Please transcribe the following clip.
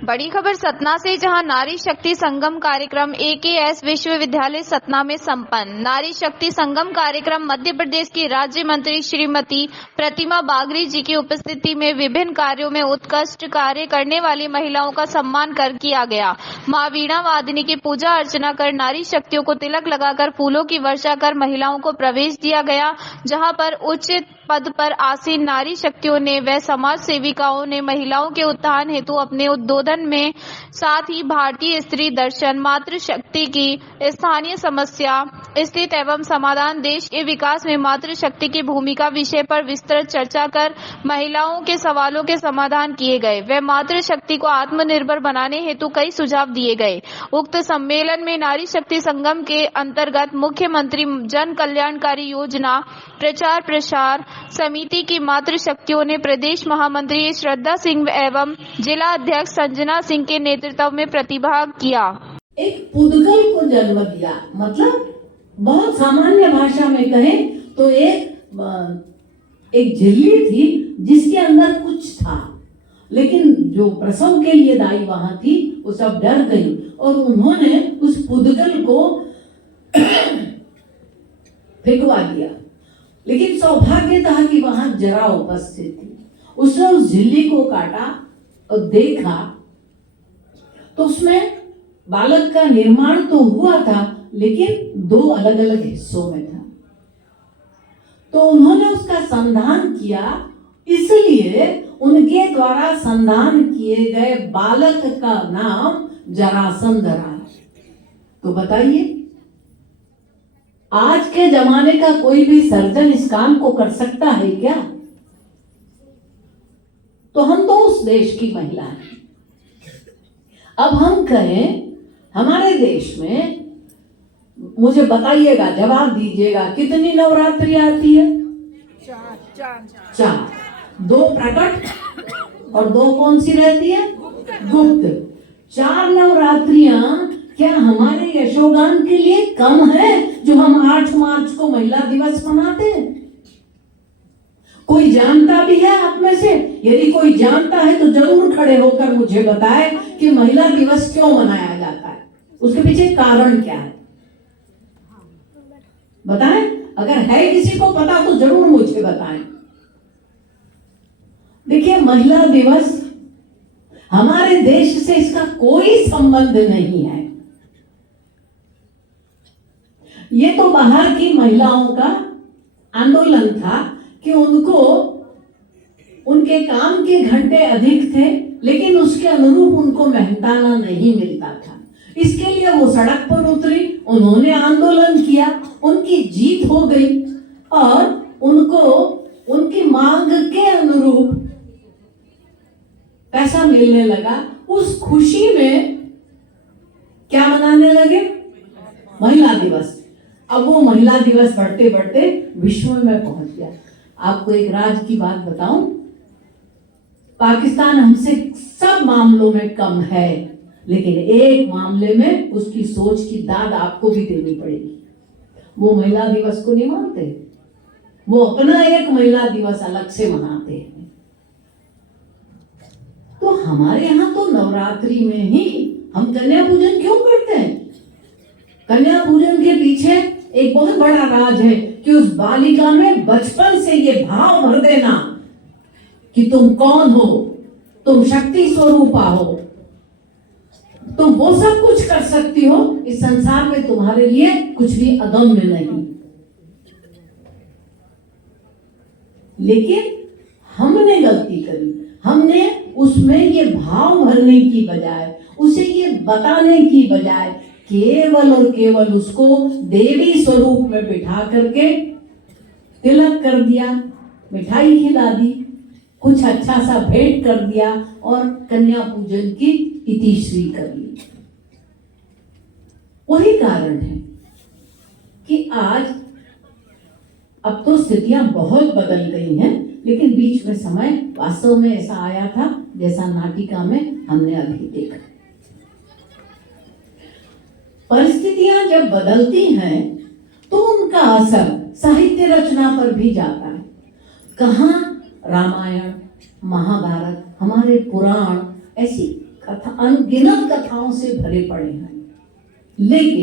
बड़ी खबर सतना से, जहां नारी शक्ति संगम कार्यक्रम AKS विश्वविद्यालय सतना में संपन्न। नारी शक्ति संगम कार्यक्रम मध्य प्रदेश की राज्य मंत्री श्रीमती प्रतिमा बागरी जी की उपस्थिति में विभिन्न कार्यों में उत्कृष्ट कार्य करने वाली महिलाओं का सम्मान कर किया गया। मां वीणा वादिनी की पूजा अर्चना कर नारी शक्तियों को तिलक लगाकर फूलों की वर्षा कर महिलाओं को प्रवेश दिया गया, जहां पर उच्च पद पर आसीन नारी शक्तियों ने व समाज सेविकाओं ने महिलाओं के उत्थान हेतु अपने उद्बोधन में साथ ही भारतीय स्त्री दर्शन, मातृशक्ति की स्थानीय समस्या स्थिति एवं समाधान, देश के विकास में मातृशक्ति की भूमिका विषय पर विस्तृत चर्चा कर महिलाओं के सवालों के समाधान किए गए व मातृशक्ति को आत्मनिर्भर बनाने हेतु कई सुझाव दिए गए। उक्त सम्मेलन में नारी शक्ति संगम के अंतर्गत मुख्यमंत्री जन कल्याणकारी योजना प्रचार प्रसार समिति की मातृशक्तियों ने प्रदेश महामंत्री श्रद्धा सिंह एवं जिला अध्यक्ष संजना सिंह के नेतृत्व में प्रतिभाग किया। एक पुद्गल को जन्म दिया, मतलब बहुत सामान्य भाषा में कहें तो एक झिल्ली थी जिसके अंदर कुछ था, लेकिन जो प्रसव के लिए दाई वहां थी वो सब डर गई और उन्होंने उस पुद्गल को फेंकवा दिया। लेकिन सौभाग्य था कि वहां जरा उपस्थित थी। उसने उस झिल्ली को काटा और देखा तो उसमें बालक का निर्माण तो हुआ था, लेकिन दो अलग अलग हिस्सों में था। तो उन्होंने उसका संधान किया, इसलिए उनके द्वारा संधान किए गए बालक का नाम जरासंध रहा। तो बताइए, आज के जमाने का कोई भी सर्जन इस काम को कर सकता है क्या? तो हम तो उस देश की महिला हैं। अब हम कहें हमारे देश में, मुझे बताइएगा, जवाब दीजिएगा, कितनी नवरात्रि आती है? चार। दो प्रकट और दो कौन सी रहती है? गुप्त। 4 नवरात्रियां क्या हमारे यशोगान के लिए कम है जो हम 8 मार्च को महिला दिवस मनाते हैं? कोई जानता भी है आप में से? यदि कोई जानता है तो जरूर खड़े होकर मुझे बताए कि महिला दिवस क्यों मनाया जाता है, उसके पीछे कारण क्या है, बताएं। अगर है किसी को पता तो जरूर मुझे बताएं। देखिए, महिला दिवस हमारे देश से इसका कोई संबंध नहीं है। ये तो बाहर की महिलाओं का आंदोलन था कि उनको उनके काम के घंटे अधिक थे, लेकिन उसके अनुरूप उनको मेहनताना नहीं मिलता था। इसके लिए वो सड़क पर उतरी, उन्होंने आंदोलन किया, उनकी जीत हो गई और उनको उनकी मांग के अनुरूप पैसा मिलने लगा। उस खुशी में क्या मनाने लगे? महिला दिवस। अब वो महिला दिवस बढ़ते बढ़ते विश्व में पहुंच गया। आपको एक राज की बात बताऊं, पाकिस्तान हमसे सब मामलों में कम है, लेकिन एक मामले में उसकी सोच की दाद आपको भी देनी पड़ेगी। वो महिला दिवस को नहीं मानते, वो अपना एक महिला दिवस अलग से मनाते हैं। तो हमारे यहाँ तो नवरात्रि में ही हम कन्या पूजन क्यों करते हैं? कन्या पूजन के पीछे एक बहुत बड़ा राज है कि उस बालिका में बचपन से ये भाव भर देना कि तुम कौन हो, तुम शक्ति स्वरूपा हो, तुम वो सब कुछ कर सकती हो, इस संसार में तुम्हारे लिए कुछ भी अगम्य नहीं। लेकिन हमने गलती करी, हमने उसमें ये भाव भरने की बजाय, उसे ये बताने की बजाय केवल और केवल उसको देवी स्वरूप में बिठा करके तिलक कर दिया, मिठाई खिला दी, कुछ अच्छा सा भेंट कर दिया और कन्या पूजन की इतिश्री कर ली। वही कारण है कि आज, अब तो स्थितियां बहुत बदल गई हैं, लेकिन बीच में समय वास्तव में ऐसा आया था जैसा नाटिका में हमने अभी देखा। परिस्थितियां जब बदलती हैं तो उनका असर साहित्य रचना पर भी जाता है। कहाँ रामायण, महाभारत, हमारे पुराण ऐसी अनगिनत कथाओं से भरे पड़े हैं, लेकिन